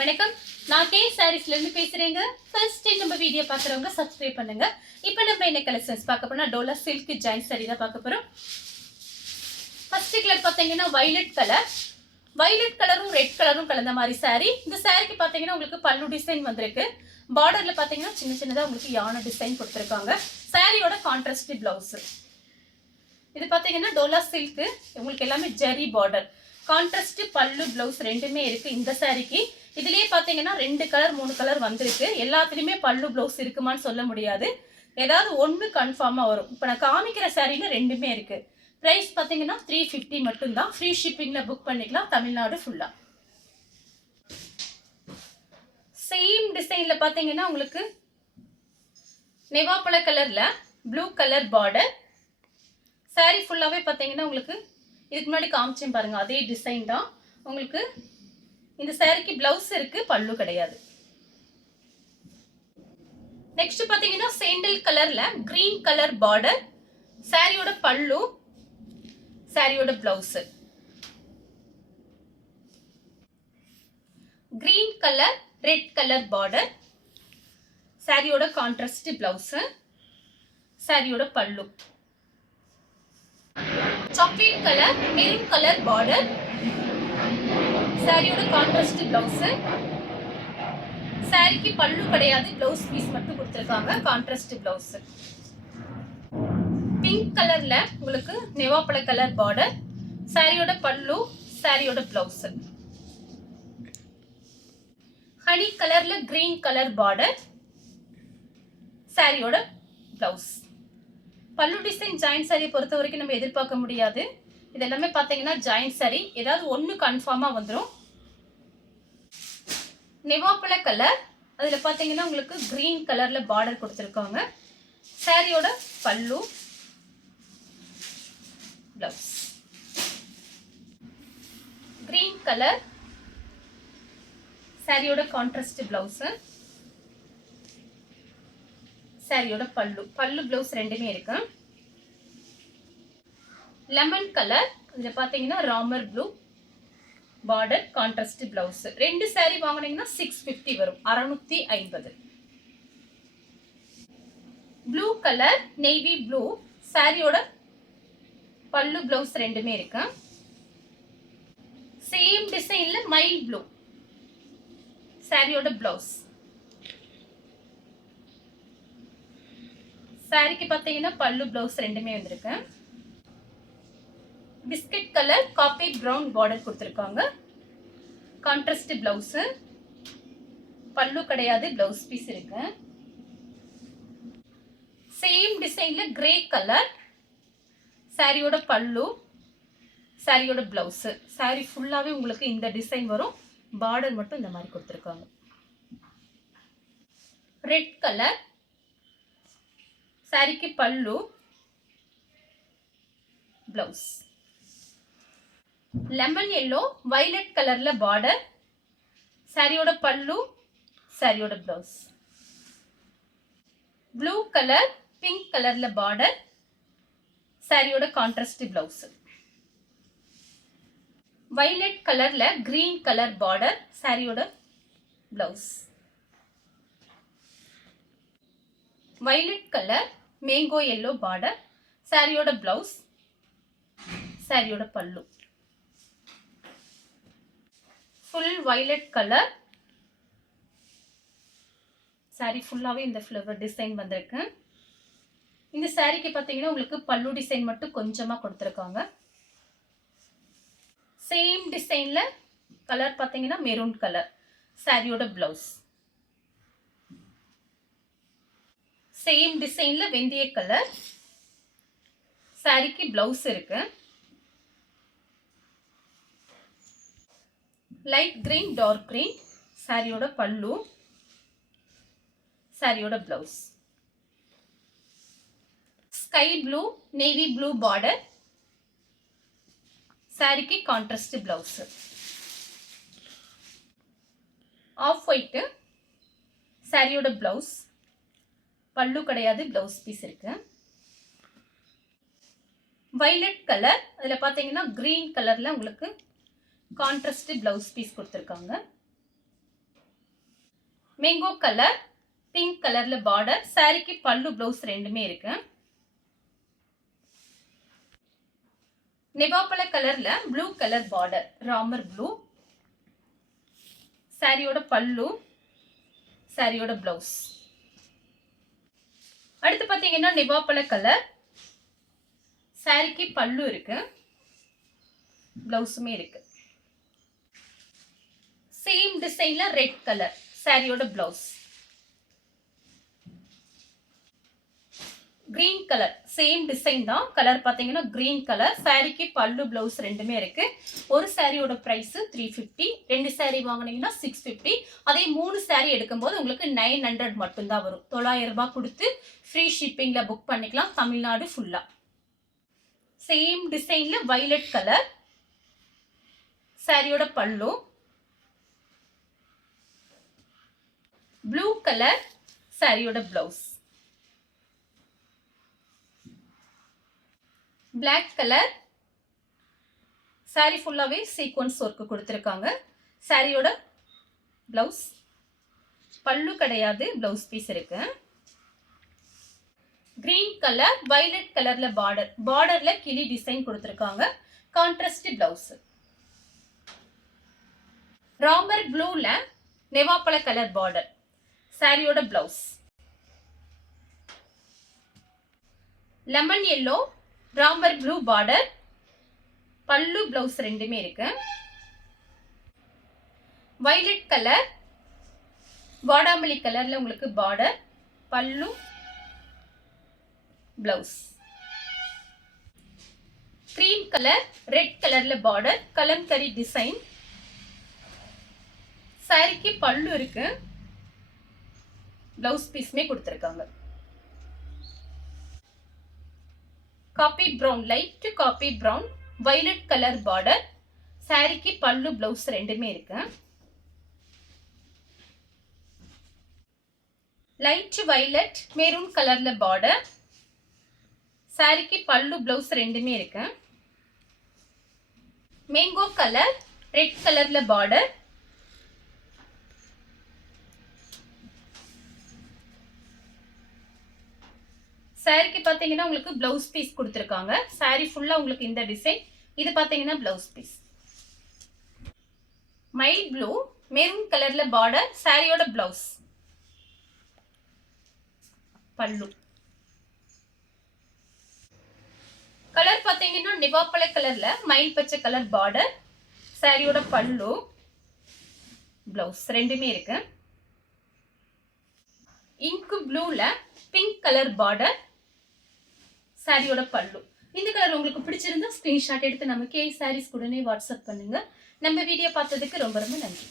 வணக்கம். நான் கே சாரீஸ்ல இருந்து பேசுறேங்க. ஃபர்ஸ்ட் டைம் நம்ம வீடியோ பார்க்குறவங்க சப்ஸ்கிரைப் பண்ணுங்க. இப்போ நம்ம என்ன கலெக்ஷன்ஸ் பார்க்க போறோம்னா டோலா சில்க் ஜாயின் சாரி தான் பார்க்க போறோம். ஃபர்ஸ்ட் கலர் பார்த்தீங்கன்னா வயலட் கலர். வயலட் கலரும் ரெட் கலரும் கலந்த மாதிரி சாரி. இந்த சாரிக்கு பார்த்தீங்கன்னா உங்களுக்கு பல்லு டிசைன் வந்திருக்கு. பார்டர்ல பார்த்தீங்கன்னா சின்ன சின்னதாக உங்களுக்கு யானை டிசைன் கொடுத்துருக்காங்க. சாரியோட கான்ட்ராஸ்ட் பிளவுஸ். இது பார்த்தீங்கன்னா டோலா சில்க். உங்களுக்கு எல்லாமே ஜெரி பார்டர். கான்ட்ராஸ்ட் பல்லு பிளவுஸ் ரெண்டுமே இருக்கு இந்த சாரிக்கு. இதுலயே பாத்தீங்கன்னா 2 கலர் 3 கலர் வந்திருக்கு. எல்லாத்துலயுமே பல்லு பிளவுஸ் இருக்குமான்னு சொல்ல முடியாது. ஏதாவது ஒன்று கன்ஃபார்மா வரும். இப்போ நான் காமிக்கிற சாரியில ரெண்டுமே இருக்கு. பிரைஸ் பாத்தீங்கன்னா 350 மட்டும்தான். ஃப்ரீ ஷிப்பிங்ல புக் பண்ணிக்கலாம் தமிழ்நாடு ஃபுல்லா. சேம் டிசைன்ல பாத்தீங்கன்னா உங்களுக்கு நெவாப்பழ கலர்ல ப்ளூ கலர் பார்டர். சாரி ஃபுல்லாவே பாத்தீங்கன்னா உங்களுக்கு இதுக்கு முன்னாடி காமிச்சேன் பாருங்க, அதே டிசைன் தான். உங்களுக்கு இந்த சாரிக்கு பிளவுஸ் இருக்கு, பல்லு கிடையாது. நெக்ஸ்ட் பாத்தீங்கன்னா சேண்டல் கலர்ல கிரீன் கலர் பார்டர். சாரியோட பல்லு, சாரியோட blouse. Green colour red colour border. சாரியோட கான்ட்ராஸ்ட் பிளவுஸ், சாரியோட பல்லு. Chocolate colour maroon colour border. சாரியோட கான்ட்ராஸ்ட் பிளவுஸ். சாரிக்கு பல்லு கிடையாது, பிளவுஸ் பீஸ் மட்டும் கொடுத்துருக்காங்க. Contrast blouse. பிங்க் கலர்ல உங்களுக்கு நெவாப்பழ கலர் பார்டர். சாரியோட பல்லு, சாரியோட பிளவுஸ். ஹனி கலர்ல கிரீன் கலர் பார்டர். சாரியோட பிளவுஸ். பல்லு டிசைன் ஜாயின் சாரி பொறுத்த வரைக்கும் நம்ம எதிர்பார்க்க முடியாது. இது எல்லாமே பார்த்தீங்கன்னா ஜாயின் சாரி, ஏதாவது ஒன்று கன்ஃபார்மாக வந்துடும். நெவாப்பழ கலர், அதில் பார்த்தீங்கன்னா உங்களுக்கு கிரீன் கலரில் பார்டர் கொடுத்துருக்காங்க. சாரியோட பல்லு, பிளவுஸ். கிரீன் கலர் சாரியோட கான்ட்ராஸ்ட் பிளவுஸ், சாரியோட பல்லு. பல்லு பிளவுஸ் ரெண்டுமே இருக்கு. லெமன் கலர், இதில் பார்த்தீங்கன்னா Ramar blue border, contrast blouse. 2 sorry வாங்கினீங்கன்னா 650 வரும், 650. Blue colour navy blue. சாரியோட பல்லு பிளவுஸ் ரெண்டுமே இருக்கு. சேம் டிசைன்ல மைல் ப்ளூ. சாரியோட பிளவுஸ். சாரிக்கு பார்த்தீங்கன்னா பல்லு பிளவுஸ் ரெண்டுமே வந்திருக்கு. Biscuit colour coffee brown border கொடுத்துருக்காங்க. Contrast blouse. பல்லு கிடையாது, பிளவுஸ் பீஸ் இருக்கு. சேம் டிசைன்ல கிரே கலர். சாரியோட பல்லு, சாரியோட பிளவுஸ். சாரி ஃபுல்லாவே உங்களுக்கு இந்த டிசைன் வரும். பார்டர் மட்டும் இந்த மாதிரி கொடுத்துருக்காங்க. Red colour. சாரிக்கு பல்லு, பிளவுஸ். லெமன் எல்லோ வயலட் கலர்ல பார்டர். சாரியோட பல்லு, சாரியோட பிளவுஸ். ப்ளூ கலர் பிங்க் கலர்ல பார்டர். சாரியோட கான்ட்ராஸ்ட் பிளவுஸ். வயலட் கலர்ல கிரீன் கலர் பார்டர். சாரியோட blouse. Violet colour mango yellow border. சாரியோட பிளவுஸ், சாரியோட பல்லு. Full violet colour. சாரி ஃபுல்லாவே இந்த ஃப்ளவர் டிசைன் வந்திருக்கு. இந்த சாரிக்கு பார்த்தீங்கன்னா உங்களுக்கு பல்லு டிசைன் மட்டும் கொஞ்சமா கொடுத்துருக்காங்க. சேம் டிசைன்ல கலர் பார்த்தீங்கன்னா மெரூன் கலர். சாரியோட பிளவுஸ். சேம் டிசைன்ல வெந்தய கலர். சாரிக்கு பிளவுஸ் இருக்கு. Light green dark green. சாரியோட பல்லு, சாரியோட blouse. Sky blue navy blue border. சாரிக்கு கான்ட்ராஸ்ட் பிளவுஸ். Off white. சாரியோட பிளவுஸ். பல்லு கிடையாது, பிளவுஸ் பீஸ் இருக்கு. வயலட் கலர், அதில் பார்த்தீங்கன்னா கிரீன் கலர்ல உங்களுக்கு கான்ட்ராஸ்ட் பிளவுஸ் பீஸ் கொடுத்துருக்காங்க. மேங்கோ கலர், பிங்க் கலர்ல பார்டர். சாரிக்கு பல்லு பிளவுஸ் ரெண்டுமே இருக்கு. நெவாப்பழ கலர்ல blue colour border, Ramar blue. சாரியோட பல்லு, சாரியோட பிளவுஸ். அடுத்து பாத்தீங்கன்னா நெவாப்பழ கலர். சாரிக்கு பல்லு இருக்கு, பிளவுஸுமே இருக்கு. சேம் டிசைன்ல ரெட் கலர், சாரியோட blouse. Green colour, same design தான். கலர் பாத்தீங்கன்னா கிரீன் கலர். சாரிக்கு பல்லு பிளவுஸ் ரெண்டுமே இருக்கு. ஒரு சாரியோட பிரைஸ் 350. 2 சாரி வாங்கினீங்கன்னா 650. அதே 3 சாரி எடுக்கும்போது உங்களுக்கு 900 மட்டும்தான் வரும். 900 ரூபாய் கொடுத்து ஃப்ரீ ஷிப்பிங்ல புக் பண்ணிக்கலாம், தமிழ்நாடு ஃபுல்லா. சேம் டிசைன்ல வயலட் கலர், சாரியோட பல்லு. ப்ளூ கலர், சாரியோட பிளவுஸ். பிளாக் கலர், சாரி ஃபுல்லாவே சீக்வன்ஸ் ஒர்க் கொடுத்திருக்காங்க. சாரியோட பிளவுஸ். பல்லு கிடையாது, பிளவுஸ் பீஸ் இருக்கு. கிரீன் கலர், வயலட் கலர்ல பார்டர். பார்டர்ல கிளி டிசைன் கொடுத்திருக்காங்க. Contrast blouse. ராமர் ப்ளூல நெவாப்பழ கலர் பார்டர். சாரியோட blouse. Lemon yellow, Ramar blue border. பல்லு பிளவுஸ் ரெண்டுமே இருக்கு. வயலட் கலர், வாடாமல்லி கலர்ல உங்களுக்கு பார்டர், பல்லு, பிளவுஸ். கிரீம் கலர், ரெட் கலர்ல பார்டர், கலம்கரி டிசைன். சாரிக்கு பல்லு இருக்கு, பிளவுஸ் பீஸ்மே கொடுத்திருக்காங்க. Coffee brown, light coffee brown, violet colour border. சாரிக்கு பல்லு பிளவுஸ் ரெண்டுமே இருக்கு. லைட் வயலட் மெரூன் கலர்ல பார்டர். சாரிக்கு பல்லு பிளவுஸ் ரெண்டுமே இருக்கு. மேங்கோ கலர், ரெட் கலர்ல பார்டர். சாரிக்கு பாத்தீங்கன்னா உங்களுக்கு பிளவுஸ் பீஸ் கொடுத்திருக்காங்க. சாரி ஃபுல்லா உங்களுக்கு இந்த டிசைன். இது பாத்தீங்கன்னா பிளவுஸ் பீஸ். மைல் ப்ளூ, மெரூன் கலர்ல பார்டர். சாரியோட பிளவுஸ், பல்லு. கலர் பாத்தீங்கன்னா நெவாப்பழ கலர்ல மயில் பச்சை கலர் பார்டர். சாரியோட பல்லு, பிளவுஸ் ரெண்டுமே இருக்கு. இங்கு ப்ளூல பிங்க் கலர் பார்டர். சாரியோட பல்லு. இந்த கலர் உங்களுக்கு பிடிச்சிருந்தா ஸ்கிரீன்ஷாட் எடுத்து நம்ம கே சாரீஸ் உடனே வாட்ஸ்அப் பண்ணுங்க. நம்ம வீடியோ பார்த்ததுக்கு ரொம்ப ரொம்ப நன்றி.